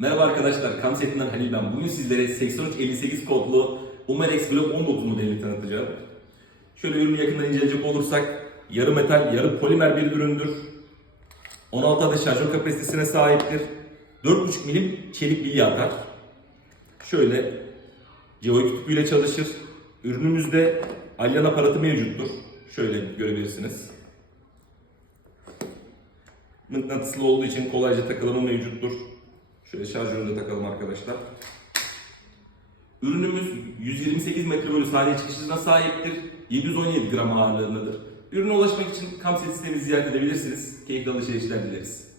Merhaba arkadaşlar, Kam setinden Halil ben. Bugün sizlere 8358 kodlu Umerex Block 19 modelini tanıtacağım. Şöyle ürünü yakından inceleyecek olursak, yarı metal, yarı polimer bir üründür. 16 adet şarjör kapasitesine sahiptir. 4,5 milim çelik bilye atar. Şöyle Geoy tüpüyle çalışır. Ürünümüzde alyan aparatı mevcuttur. Şöyle görebilirsiniz. Mıknatıslı olduğu için kolayca takılımı mevcuttur. Şöyle şarjörünü de takalım arkadaşlar. Ürünümüz 128 metre bölü saniye çıkış hızına sahiptir. 717 gram ağırlığındadır. Ürüne ulaşmak için Kamset sitemizi ziyaret edebilirsiniz. Keyifli alışverişler dileriz.